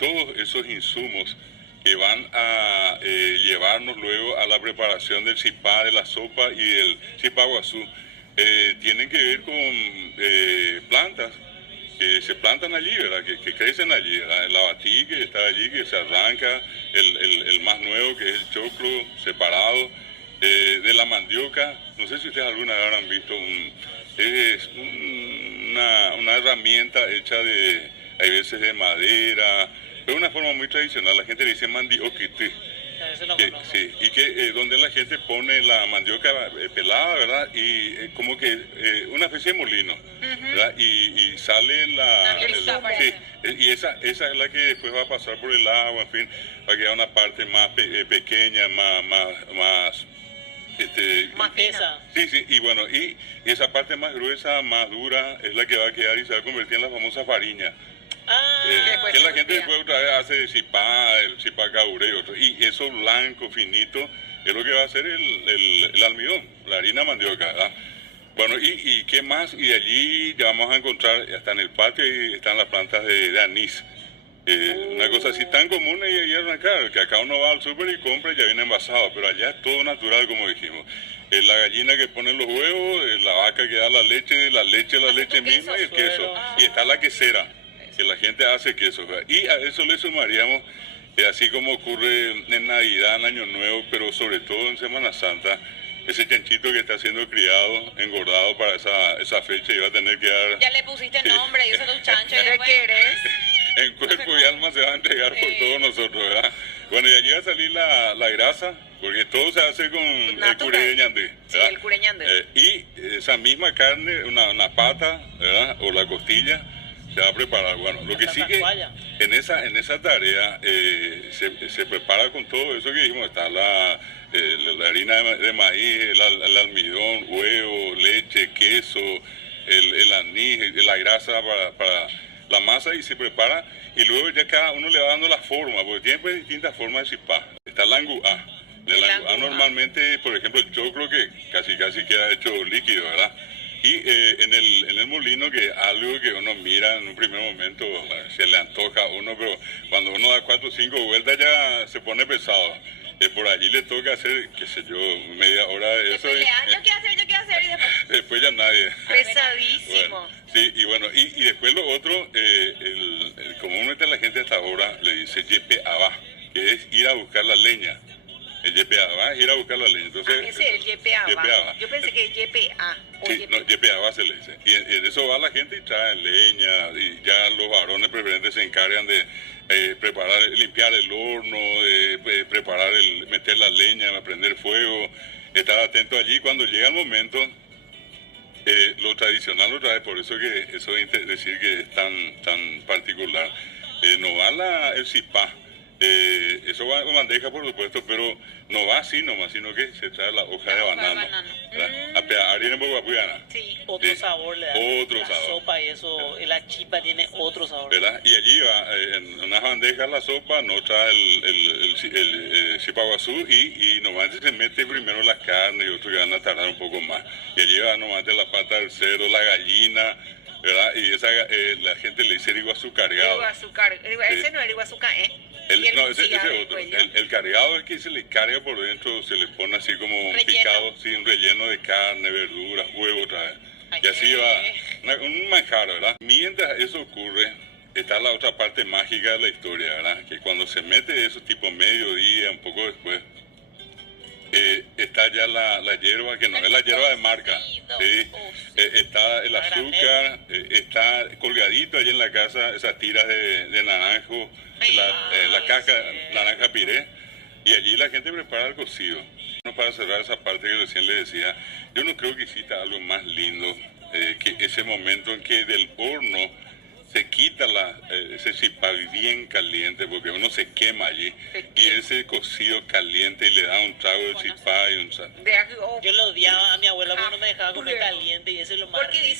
todos esos insumos que van a llevarnos luego a la preparación del cipá, de la sopa y del cipaguazú, tienen que ver con plantas que se plantan allí, ¿verdad? Que crecen allí, ¿verdad? El abatí que está allí, que se arranca, el más nuevo que es el choclo separado, de la mandioca. No sé si ustedes alguna vez habrán visto una herramienta hecha hay veces de madera, pero de una forma muy tradicional. La gente le dice mandioquite. Eso lo Que, conozco. sí, y que donde la gente pone la mandioca pelada, ¿verdad? Y como que una especie de molino, ¿verdad? Y sale sí, y esa es la que después va a pasar por el agua, en fin, va a quedar una parte más pequeña, más Más pesa. sí, sí, y bueno, y esa parte más gruesa, más dura, es la que va a quedar y se va a convertir en la famosa fariña. Ah, Que la gente después otra vez hace el cipá caure, y eso blanco, finito, es lo que va a hacer el almidón, la harina mandioca, ¿verdad? Bueno, y qué más, y de allí ya vamos a encontrar, hasta en el patio, y están las plantas de anís. Una cosa así tan común y arrancar, que acá uno va al súper y compra y ya viene envasado, pero allá es todo natural, como dijimos. La gallina que pone los huevos, la vaca que da la leche misma y el queso. Y está la quesera, que la gente hace queso. ¿Verdad? Y a eso le sumaríamos, así como ocurre en Navidad, en Año Nuevo, pero sobre todo en Semana Santa, ese chanchito que está siendo criado, engordado para esa fecha y va a tener que dar... Ya le pusiste Sí. nombre y eso es un chancho. ¿qué querés? En cuerpo y alma se va a entregar por todos nosotros, ¿verdad? Bueno, y allí va a salir la grasa, porque todo se hace con el Natural. curé de ñandé, Sí, ¿verdad? el cureñande. Y esa misma carne, una pata, ¿verdad? O la costilla, se va a preparar. Bueno, lo que Hasta sigue Tacuaya. en esa tarea se prepara con todo eso que dijimos, está la harina de maíz, el almidón, huevo, leche, queso, el anís, la grasa para la masa y se prepara y luego ya cada uno le va dando la forma, porque tiene pues distintas formas de cipá. Está el languá. El languá normalmente, por ejemplo, el choclo que casi queda hecho líquido, ¿verdad? Y en el molino, que es algo que uno mira en un primer momento, se le antoja a uno, pero cuando uno da 4 o 5 vueltas ya se pone pesado. Por allí le toca hacer, qué sé yo, media hora de eso. Después le dan, yo quiero hacer y después... Después ya nadie. Pesadísimo. Bueno, sí, y bueno, y después lo otro, comúnmente la gente hasta ahora le dice yepe abá, que es ir a buscar la leña. El yepe abá es ir a buscar la leña. Entonces, Ese es el YPA. YPA. Yo pensé que es YPA. O sí, YPA. no, yepe abá se le dice. Y en eso va la gente y trae leña, y ya los varones preferentes se encargan de preparar, limpiar el horno, preparar, meter la leña, prender fuego, estar atento allí. Cuando llega el momento, lo tradicional otra vez, por eso que eso es decir que es tan particular. No va el cipá, eso va en bandeja por supuesto, pero no va así nomás, sino que se trae la hoja de banano. Harina bogapuyana. Sí. Otro Sí, sabor le da. otro la sabor. sopa y eso, la chipa tiene otro sabor. ¿Verdad? Y allí va en unas bandejas la sopa, no trae el cipaguazú y normalmente se mete primero las carnes y otros que van a tardar un poco más. Y allí va normalmente la pata del cerdo, la gallina, ¿verdad? Y la gente le dice el iguazú cargado. Iguazú ese no es el iguazú ¿eh? No, ese es otro. El cargado es que se le carga por dentro, se le pone así como un Relleno. picado, sí, un relleno de carne, verduras, huevo otra vez. Y así va, un manjar, ¿verdad? Mientras eso ocurre, está la otra parte mágica de la historia, ¿verdad? Que cuando se mete eso tipo mediodía, un poco después, está ya la hierba, que no es la hierba de marca, ¿sí? Está el azúcar, está colgadito allí en la casa esas tiras de naranjo, la caja, naranja piré, y allí la gente prepara el cocido. Para cerrar esa parte que recién le decía, yo no creo que exista algo más lindo que ese momento en que del horno se quita ese cipá bien caliente, porque uno se quema allí, y ese cocido caliente y le da un trago de cipá y un sal. Yo lo odiaba a mi abuela porque no me dejaba comer caliente y eso es lo más Porque dice